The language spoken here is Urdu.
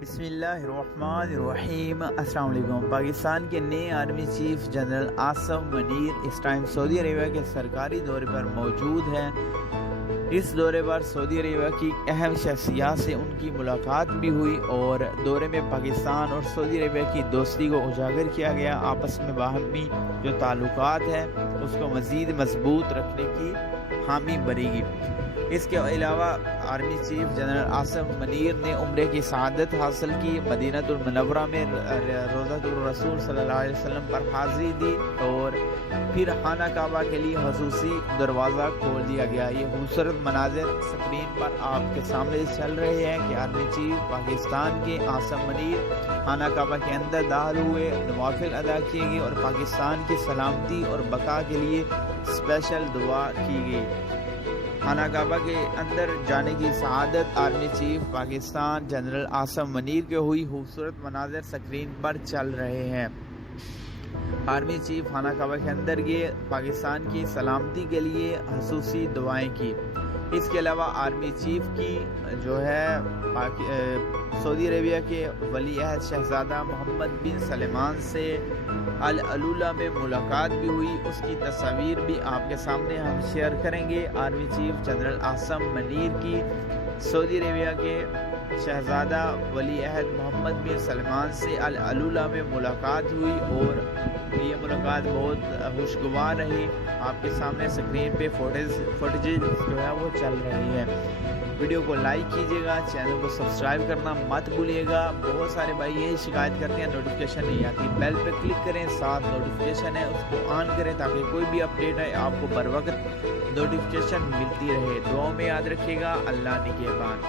بسم اللہ الرحمن الرحیم۔ السلام علیکم۔ پاکستان کے نئے army chief general Asim Munir اس ٹائم سعودی عربیہ کے سرکاری دورے پر موجود ہیں۔ اس دورے پر سعودی عربیہ کی اہم شخصیات سے ان کی ملاقات بھی ہوئی اور دورے میں پاکستان اور سعودی عربیہ کی دوستی کو اجاگر کیا گیا۔ آپس میں باہمی جو تعلقات ہیں اس کو مزید مضبوط رکھنے کی حامی بری گی۔ اس کے علاوہ army chief general Asim Munir نے عمرے کی سعادت حاصل کی، مدینہ المنورہ میں روضۃ الرسول صلی اللہ علیہ وسلم پر حاضری دی اور پھر خانہ کعبہ کے لیے خصوصی دروازہ کھول دیا گیا۔ یہ خوبصورت مناظر اسکرین پر آپ کے سامنے چل رہے ہیں کہ آرمی چیف پاکستان کے عاصم منیر خانہ کعبہ کے اندر داخل ہوئے، نوافل ادا کیے گئے اور پاکستان کی سلامتی اور بقا کے لیے اسپیشل دعا کی گئی۔ خانہ کعبہ کے اندر جانے کی سعادت army chief Pakistan general Asim Munir کے ہوئی، خوبصورت مناظر سکرین پر چل رہے ہیں۔ آرمی چیف خانہ کعبہ کے اندر گئے، پاکستان کی سلامتی کے لیے خصوصی دعائیں کی۔ اس کے علاوہ آرمی چیف کی جو ہے سعودی عربیہ کے ولی عہد شہزادہ محمد بن سلمان سے العلولہ میں ملاقات بھی ہوئی، اس کی تصاویر بھی آپ کے سامنے ہم شیئر کریں گے۔ Army chief general Asim Munir کی سعودی عربیہ کے شہزادہ ولی عہد محمد بن سلمان سے العلولہ میں ملاقات ہوئی اور یہ ملاقات بہت خوشگوار رہی۔ آپ کے سامنے سکرین پہ فوٹیجز جو ہے وہ چل رہی ہے۔ ویڈیو کو لائک کیجیے گا، چینل کو سبسکرائب کرنا مت بھولیے گا۔ بہت سارے بھائی یہی شکایت کرتے ہیں نوٹیفیکیشن نہیں آتی، بیل پہ کلک کریں، ساتھ نوٹیفیکیشن ہے اس کو آن کریں تاکہ کوئی بھی اپڈیٹ ہے آپ کو بر وقت نوٹیفیکیشن ملتی رہے۔ دعاؤں میں یاد رکھیے گا۔ اللہ نگہبان۔